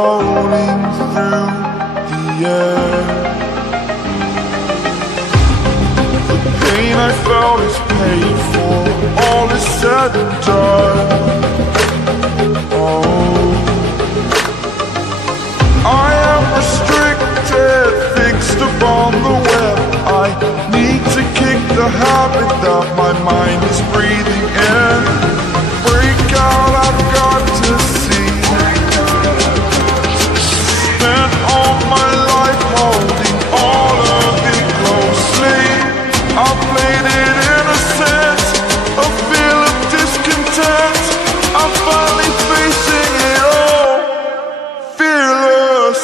floating through the air. The pain I felt is paid for, all is said and done. Oh, I am restricted, fixed upon the web. I need to kick the habit that my mind is breathing in. Break out, I've got to see. Spent all my life holding all of it closely. I played it innocent, a feel of discontent. I'm finally facing it all, fearless.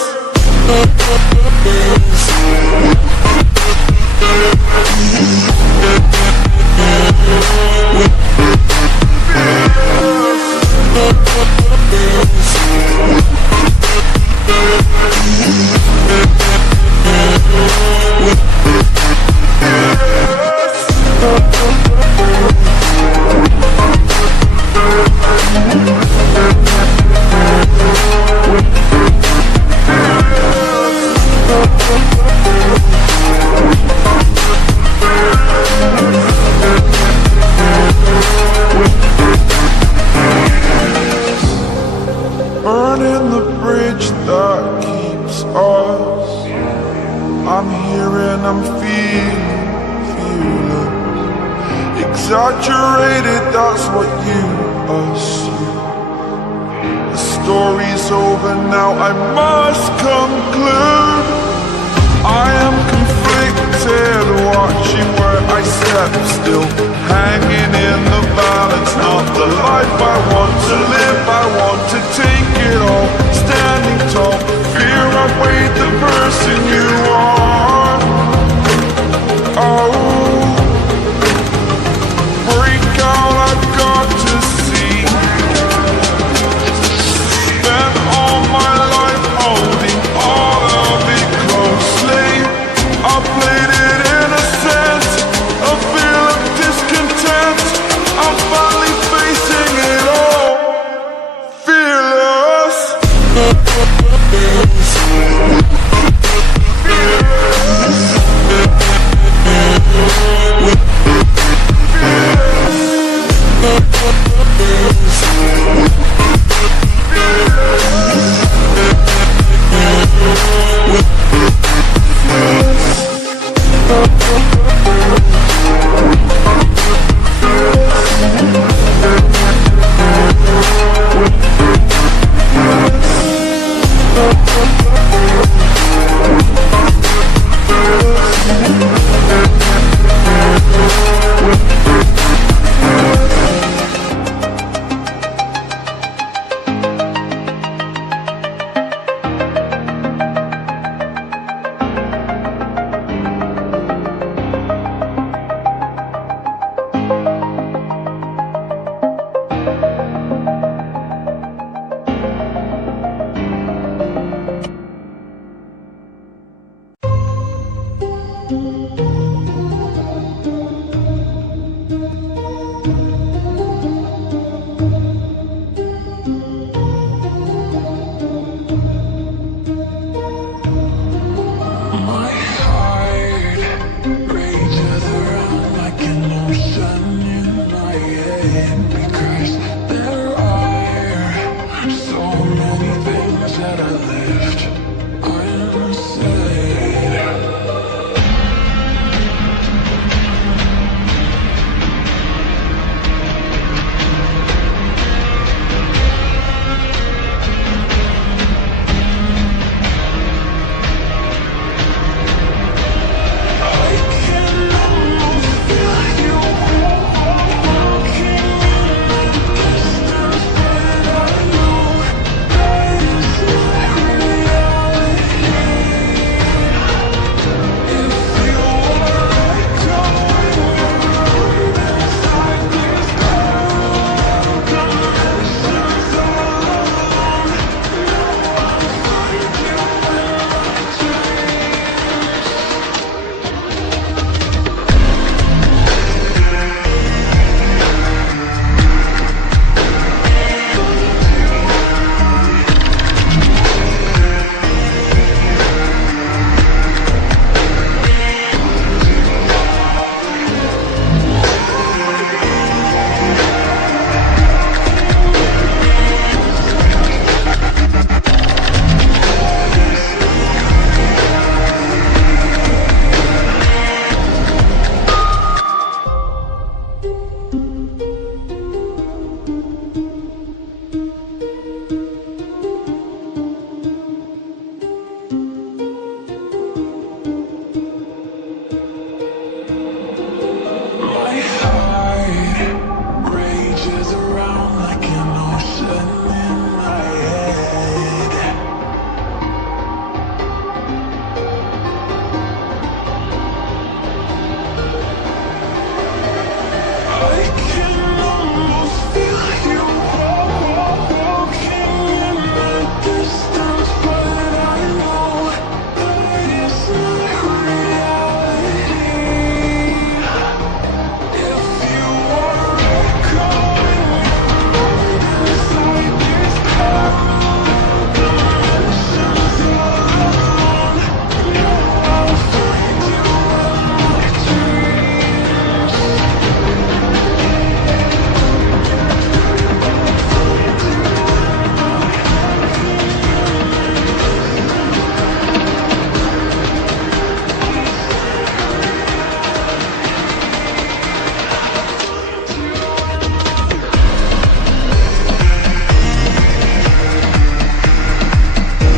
Burning the bridge that keeps us. I'm here and I'm feeling exaggerated, that's what you assume. The story's over now, I must conclude. I am conflicted, watching where I step, still hanging in the balance. Not the life I want to live, I want to take it all. Standing tall, fear I've weighed the person you are. Oh, break out, I've got to see. Spent all my life holding all of it closely. I played it innocent, a feel of discontent. I'm finally facing it all, fearless. Fearless.